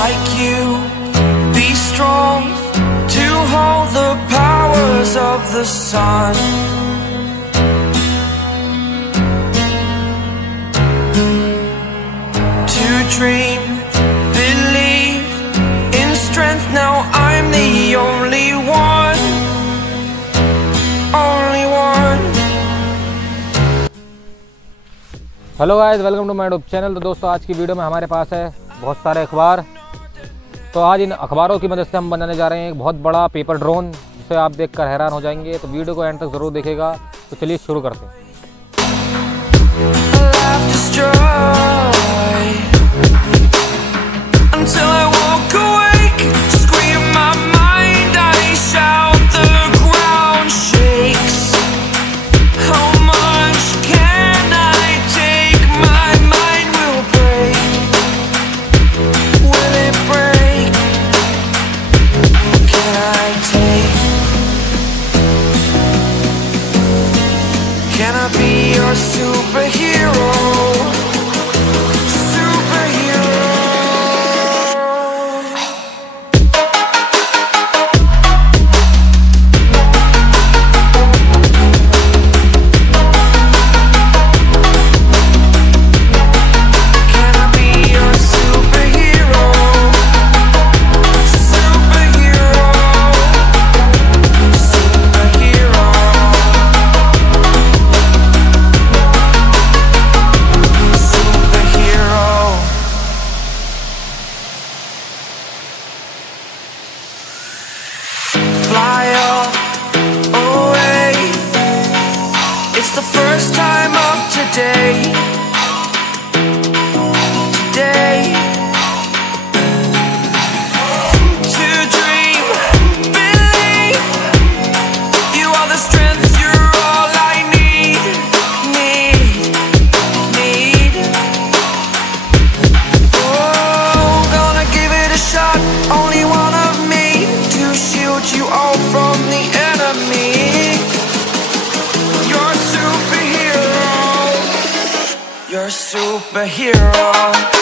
like you, be strong to hold the powers of the sun. To dream, believe in strength. Now I'm the only one, only one. Hello guys, welcome to my YouTube channel. तो दोस्तों, आज की video में हमारे पास है बहुत सारे अखबार। तो आज इन अखबारों की मदद से हम बनाने जा रहे हैं एक बहुत बड़ा पेपर ड्रोन, जिसे आप देखकर हैरान हो जाएंगे। तो वीडियो को एंड तक ज़रूर देखिएगा। तो चलिए शुरू करते हैं। Can I be your superhero? Superhero. Can I be your superhero? Superhero. Superhero. Fly away. It's the first time of today. Today. To dream, believe. You are the strength, you're all I need. Need. Oh, gonna give it a shot. Only one of me to shield you all from the enemy. You're a superhero. You're a superhero.